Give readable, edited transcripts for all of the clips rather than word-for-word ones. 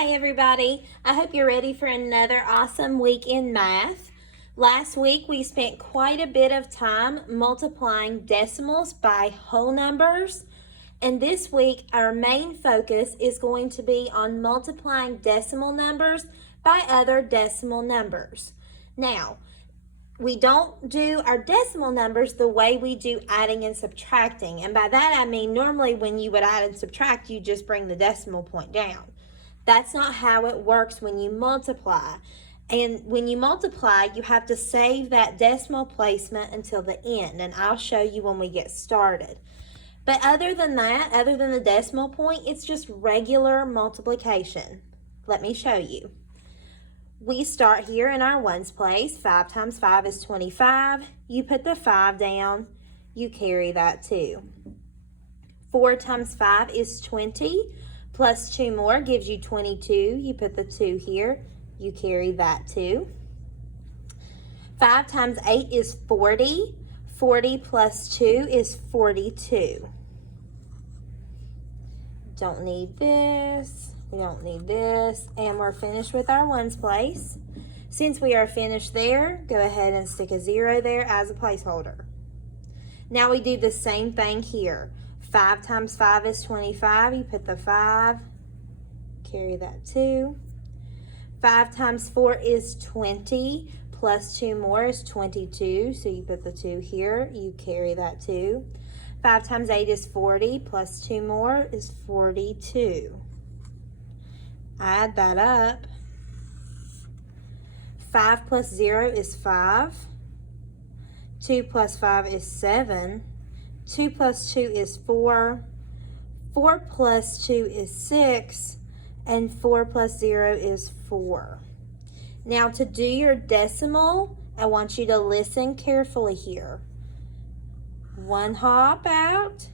Hi everybody, I hope you're ready for another awesome week in math. Last week we spent quite a bit of time multiplying decimals by whole numbers, and this week our main focus is going to be on multiplying decimal numbers by other decimal numbers. Now, we don't do our decimal numbers the way we do adding and subtracting, and by that I mean normally when you would add and subtract you just bring the decimal point down. That's not how it works when you multiply. And when you multiply, you have to save that decimal placement until the end. And I'll show you when we get started. But other than that, other than the decimal point, it's just regular multiplication. Let me show you. We start here in our ones place. 5 times 5 is 25. You put the 5 down. You carry that 2. 4 times 5 is 20. Plus 2 more gives you 22. You put the 2 here. You carry that 2. 5 times 8 is 40. 40 plus 2 is 42. Don't need this. We don't need this. And we're finished with our ones place. Since we are finished there, go ahead and stick a 0 there as a placeholder. Now we do the same thing here. 5 times 5 is 25. You put the 5, carry that 2. 5 times 4 is 20, plus 2 more is 22. So you put the 2 here, you carry that 2. 5 times 8 is 40, plus 2 more is 42. Add that up. 5 plus 0 is 5. 2 plus 5 is 7. 2 plus 2 is 4. 4 plus 2 is 6. And 4 plus 0 is 4. Now to do your decimal, I want you to listen carefully here. 1 hop out,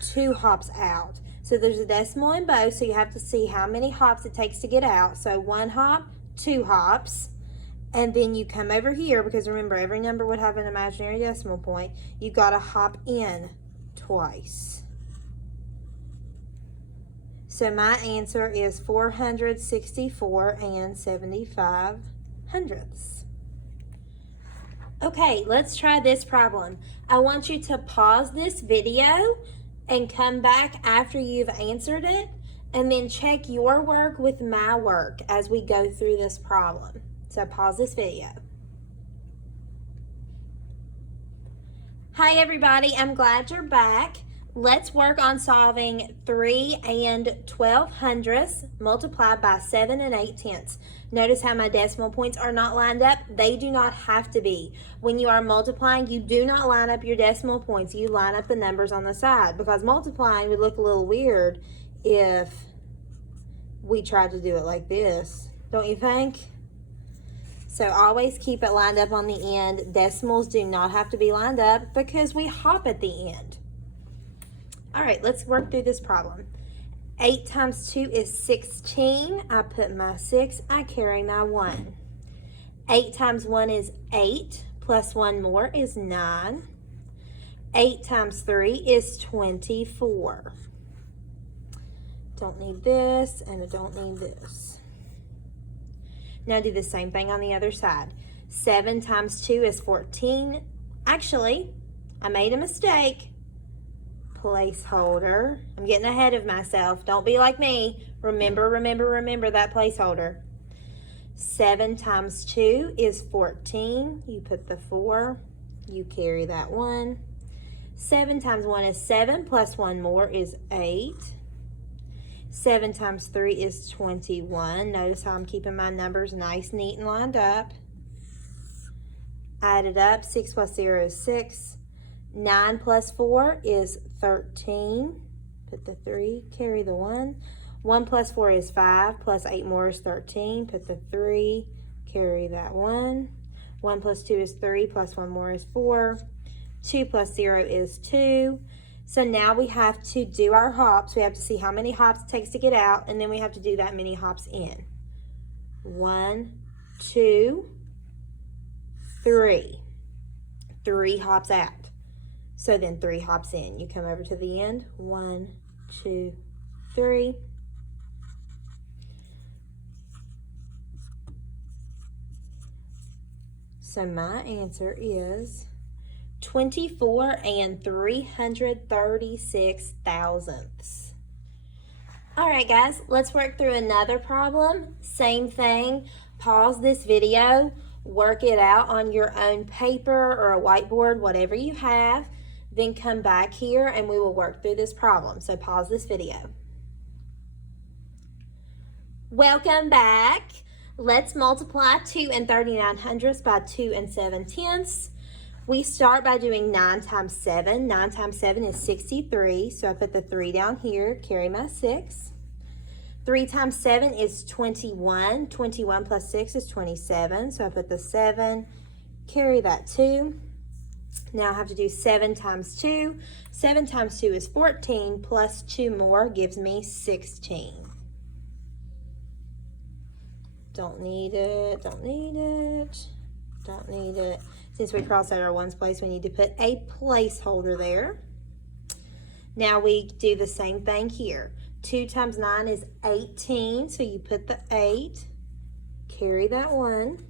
2 hops out. So there's a decimal in both, so you have to see how many hops it takes to get out. So 1 hop, 2 hops. And then you come over here, because remember, every number would have an imaginary decimal point. You got to hop in twice. So my answer is 464 75/100. Okay, let's try this problem. I want you to pause this video and come back after you've answered it, and then check your work with my work as we go through this problem. So pause this video. Hi everybody, I'm glad you're back. Let's work on solving 3 and 12/100 multiplied by 7 and 8/10. Notice how my decimal points are not lined up. They do not have to be. When you are multiplying, you do not line up your decimal points. You line up the numbers on the side, because multiplying would look a little weird if we tried to do it like this. Don't you think? So always keep it lined up on the end. Decimals do not have to be lined up because we hop at the end. All right, let's work through this problem. 8 times 2 is 16. I put my 6, I carry my 1. 8 times 1 is 8, plus 1 more is 9. 8 times 3 is 24. Don't need this, and I don't need this. Now do the same thing on the other side. 7 times 2 is 14. Actually, I made a mistake. Placeholder. I'm getting ahead of myself. Don't be like me. Remember that placeholder. 7 times 2 is 14. You put the 4. You carry that 1. 7 times 1 is 7, plus 1 more is 8. 7 times 3 is 21. Notice how I'm keeping my numbers nice, neat, and lined up. Add it up. 6 plus 0 is 6. 9 plus 4 is 13. Put the 3, carry the 1. 1 plus 4 is 5, plus 8 more is 13. Put the 3, carry that 1. 1 plus 2 is 3, plus 1 more is 4. 2 plus 0 is 2. So now we have to do our hops. We have to see how many hops it takes to get out, and then we have to do that many hops in. 1, 2, 3. 3 hops out. So then 3 hops in. You come over to the end. 1, 2, 3. So my answer is 24 336 thousandths. All right, guys, let's work through another problem. Same thing. Pause this video, work it out on your own paper or a whiteboard, whatever you have. Then come back here and we will work through this problem. So pause this video. Welcome back. Let's multiply 2 39/100ths by 2 7/10. We start by doing 9 times 7. 9 times 7 is 63, so I put the 3 down here, carry my 6. 3 times 7 is 21. 21 plus 6 is 27, so I put the 7, carry that 2. Now I have to do 7 times 2. 7 times 2 is 14, plus 2 more gives me 16. Don't need it, don't need it, don't need it. Since we crossed out our ones place, we need to put a placeholder there. Now we do the same thing here. 2 times 9 is 18, so you put the 8, carry that 1.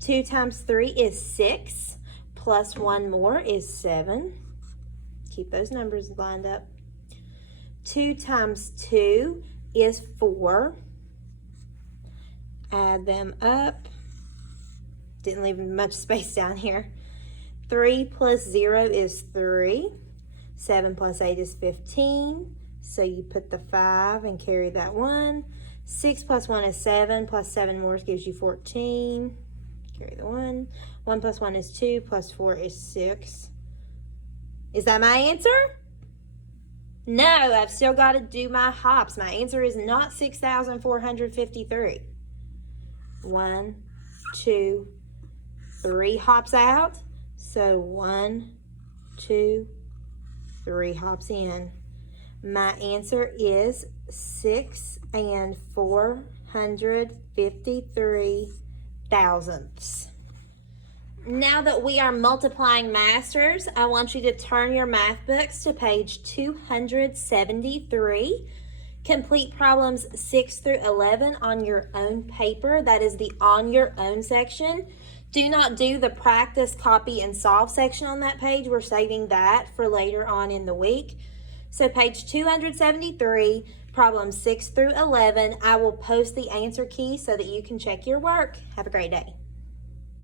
2 times 3 is 6, plus 1 more is 7. Keep those numbers lined up. 2 times 2 is 4. Add them up. Didn't leave much space down here. 3 plus 0 is 3. 7 plus 8 is 15. So you put the 5 and carry that 1. 6 plus 1 is 7. Plus 7 more gives you 14. Carry the 1. 1 plus 1 is 2. Plus 4 is 6. Is that my answer? No, I've still got to do my hops. My answer is not 6,453. 1, 2, 3 hops out. So 1, 2, 3 hops in. My answer is 6 453 thousandths. Now that we are multiplying masters, I want you to turn your math books to page 273. Complete problems 6 through 11 on your own paper. That is the on your own section. Do not do the practice, copy, and solve section on that page. We're saving that for later on in the week. So page 273, problems 6 through 11. I will post the answer key so that you can check your work. Have a great day.